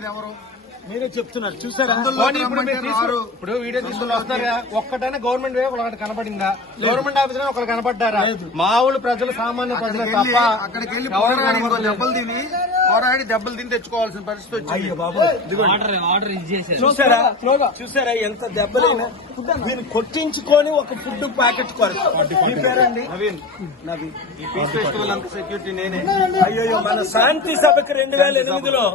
రమ్మలేదు ఎవరు? మీరే చెప్తున్నారు చూసారా? ఇప్పుడు వీడియో తీసుకుని వస్తారా? ఒక్కటైనా గవర్నమెంట్ ఒకటి కనపడిందా? గవర్నమెంట్ ఆఫీసర్ ఒకరు కనపడ్డారా? మామూలు ప్రజలు, సామాన్య ప్రజలు తప్ప అక్కడికి వెళ్ళి దెబ్బలు తిని పోరాడి దెబ్బలు తిని తెచ్చుకోవాల్సిన పరిస్థితి వచ్చింది. చూసారా ఎంత దెబ్బలైనా దీన్ని కొట్టించుకొని ఒక ఫుడ్ ప్యాకెట్ పేరండి నవీన్. ఈ పీస్ ఫెస్టివల్ అంత సెక్యూరిటీ నేనే. అయ్యో మన శాంతి సభకి 2008లో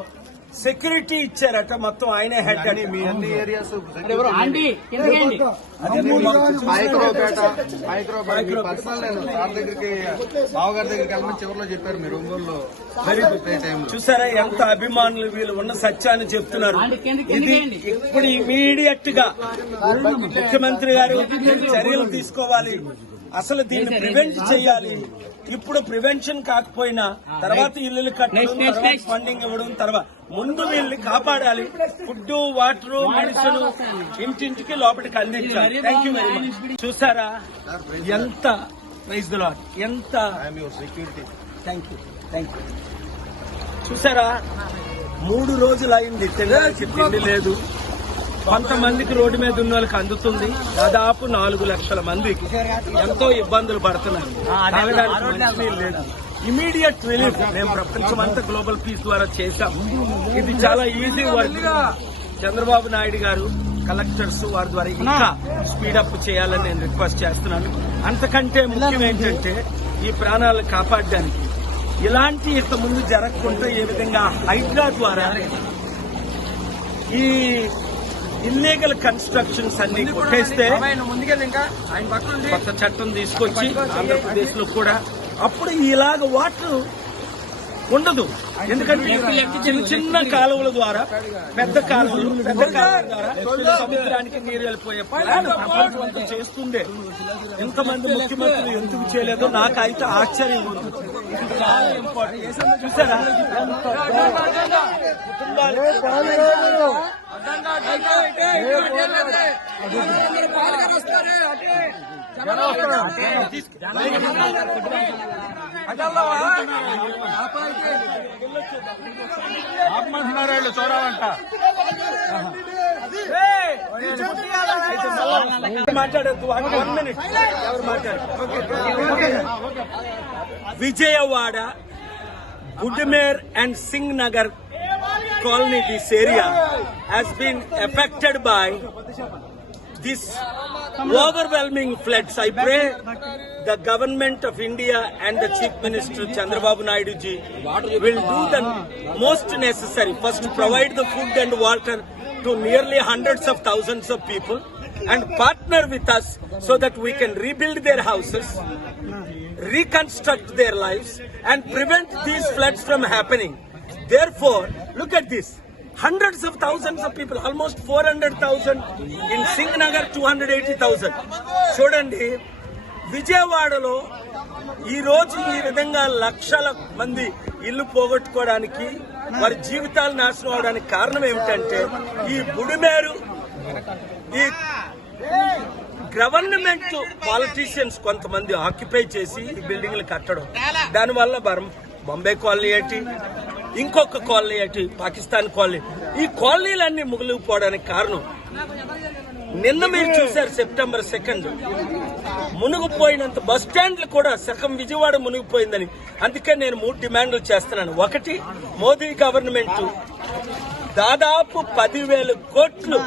సెక్యూరిటీ ఇచ్చారట, మొత్తం ఆయనే హెడ్ అని. మీ అన్ని ఏరియాస్ బావగారి దగ్గరికి వెళ్ళమని చివరిలో చెప్పారు మీరు ఒంగోలులో. చూసారా ఎంత అభిమానులు వీళ్ళు ఉన్న సత్యాన్ని చెప్తున్నారు. ఇది ఇప్పుడు ఇమీడియట్ గా ముఖ్యమంత్రి గారు చర్యలు తీసుకోవాలి, అసలు దీన్ని ప్రివెంట్ చేయాలి. ఇప్పుడు ప్రివెన్షన్ కాకపోయినా తర్వాత ఇల్లు కట్టడం, ఫండింగ్ ఇవ్వడం, తర్వాత ముందు వీళ్ళని కాపాడాలి. ఫుడ్, వాటర్, మెడిసిన్ ఇంటింటికి లోపలికి అందించాలి. Thank you very much. చూసారా ఎంత ప్రైజ్ ది లార్డ్, ఎంత సెక్యూరిటీ. Thank you. చూసారా 3 రోజులు అయింది, తిండి లేదు. కొంతమందికి రోడ్డు మీద ఉన్న వాళ్ళకి అందుతుంది. దాదాపు 4 లక్షల మందికి ఎంతో ఇబ్బందులు పడుతున్నారు. లేదు. ఇమీడియట్ రిలీఫ్ మేము ప్రపంచమంతా గ్లోబల్ పీస్ ద్వారా చేశాం. ఇది చాలా ఈజీ వర్క్. చంద్రబాబు నాయుడు గారు, కలెక్టర్స్ వారి ద్వారా ఇంకా స్పీడప్ చేయాలని నేను రిక్వెస్ట్ చేస్తున్నాను. అంతకంటే ముఖ్యం ఏంటంటే ఈ ప్రాణాలను కాపాడడానికి ఇలాంటి ఇంత ముందు జరగకుండా ఏ విధంగా హైడ్రా ద్వారా ఈ ఇల్లీగల్ కన్స్ట్రక్షన్స్ అన్ని కొట్టేస్తే కొత్త చట్టం తీసుకొచ్చి ఆంధ్రప్రదేశ్ లో కూడా అప్పుడు ఇలాగ వాటర్ ఉండదు. ఎందుకంటే చిన్న చిన్న కాలువల ద్వారా పెద్ద కాలువల ద్వారా సముద్రానికి నీరు వెళ్ళిపోయే ప్రపంచం చేస్తుండే. ఎంతమంది ముఖ్యమంత్రులు ఎందుకు చేయలేదో నాకైతే ఆశ్చర్యం ఉంది. చాలా ఇంపార్టెంట్. చూసారా కుటుంబాలు ఆత్మహత్యారాళ్ళు చూడాలంట. మాట్లాడద్దు. 1 minute ఎవరు మాట్లాడారు? Vijayawada, Budameru and Singh Nagar colony, this area has been affected by this overwhelming floods. I pray the government of India and the Chief Minister Chandrababu Naidu ji will do the most necessary. First, provide the food and water to nearly hundreds of thousands of people and partner with us so that we can rebuild their houses, reconstruct their lives and prevent these floods from happening. Therefore, look at this. Hundreds of thousands of people, almost 400,000 in Singhnagar, 280,000. చూడండి విజయవాడలో ఈ రోజు ఈ విధంగా లక్షల మంది ఇల్లు పోగొట్టుకోవడానికి, వారి జీవితాలు నాశనం అవడానికి కారణం ఏమిటంటే ఈ బుడిమేరు, ఈ గవర్నమెంట్ పాలిటీషియన్స్ కొంతమంది ఆక్యుపై చేసి ఈ బిల్డింగ్లు కట్టడం. దానివల్ల బాంబే కాలనీ ఏంటి, ఇంకొక కాలనీ ఏంటి, పాకిస్తాన్ కాలనీ, ఈ కాలనీలన్నీ ముగిలిపోవడానికి కారణం నిన్న మీరు చూశారు September 2 మునిగిపోయినంత బస్ స్టాండ్లు కూడా సగం విజయవాడ మునిగిపోయిందని. అందుకే నేను 3 డిమాండ్లు చేస్తున్నాను. ఒకటి, మోదీ గవర్నమెంట్ దాదాపు 10,000 కోట్లు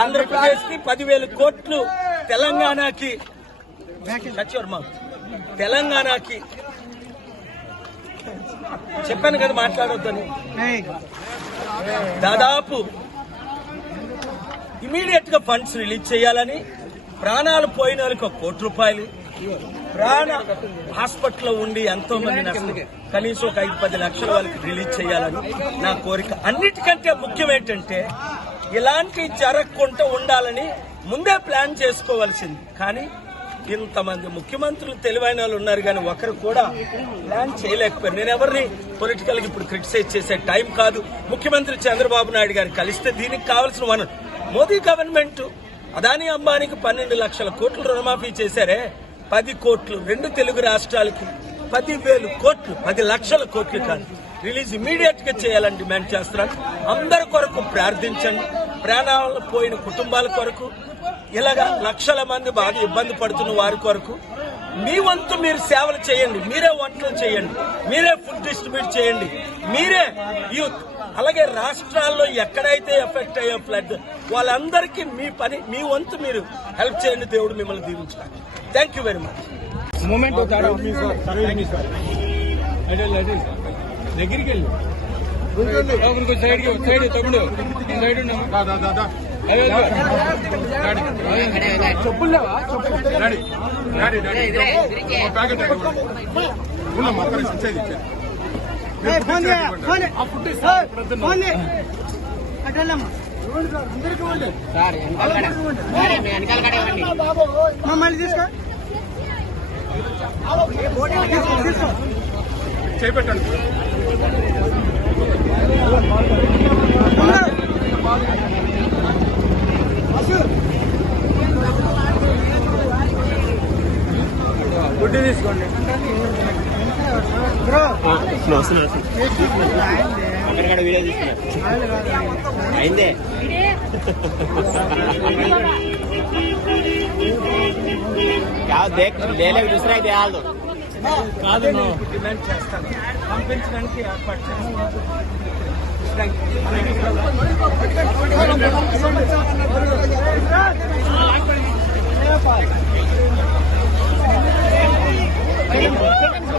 ఆంధ్రప్రదేశ్ కి, 10,000 కోట్లు తెలంగాణకి, చెప్పాను కదా మాట్లాడొద్దని. దాదాపు ఇమీడియట్ గా ఫండ్స్ రిలీజ్ చేయాలని, ప్రాణాలు పోయిన వాళ్ళకి 1 కోటి రూపాయలు, హాస్పిటల్లో ఉండి ఎంతో మంది నష్టం, కనీసం 5-10 లక్షల వాళ్ళకి రిలీజ్ చేయాలని నా కోరిక. అన్నిటికంటే ముఖ్యం ఏంటంటే ఇలాంటి జరగకుండా ఉండాలని ముందే ప్లాన్ చేసుకోవాల్సింది. కానీ ఇంతమంది ముఖ్యమంత్రులు తెలివైన వాళ్ళు ఉన్నారు, కానీ ఒకరు కూడా ప్లాన్ చేయలేకపోయారు. నేను ఎవరిని పొలిటికల్ గా ఇప్పుడు క్రిటిసైజ్ చేసే టైం కాదు. ముఖ్యమంత్రి చంద్రబాబు నాయుడు గారు కలిస్తే దీనికి కావాల్సిన వనరు మోదీ గవర్నమెంట్ అదానీ అంబానీకి 12 లక్షల కోట్లు రుణమాఫీ చేశారే, 10 కోట్లు 2 తెలుగు రాష్ట్రాలకి, 10,000 కోట్లు, 10 లక్షల కోట్లు కాదు. రిలీజ్ ఇమీడియట్ గా చేయాలని డిమాండ్ చేస్తున్నాను. అందరి కొరకు ప్రార్థించండి. ప్రాణాలు పోయిన కుటుంబాల కొరకు, ఇలాగా లక్షల మంది బాగా ఇబ్బంది పడుతున్న వారి కొరకు మీ వంతు మీరు సేవలు చేయండి. మీరే వంటలు చేయండి, మీరే ఫుడ్ డిస్ట్రిబ్యూట్ చేయండి, మీరే యూత్. అలాగే రాష్ట్రాల్లో ఎక్కడైతే ఎఫెక్ట్ అయ్యే ఫ్లడ్ వాళ్ళందరికీ మీ పని, మీ వంతు మీరు హెల్ప్ చేయండి. దేవుడు మిమ్మల్ని దీవించాలి. Thank you very much. Moment దగ్గరికి వెళ్ళి సైడ్ తమ్ముడు సైడ్ చెప్పులు లేవా? మళ్ళీ తీసుకో చేపెట్టండి. గుడ్డి తీసుకోండి. అక్కడ వీడియో తీసుకున్నారు అయిందే దేख ले ले दूसरा ही हाल కాదు డిమాండ్ చేస్తాను. పంపించడానికి ఏర్పాటు చేస్తాను.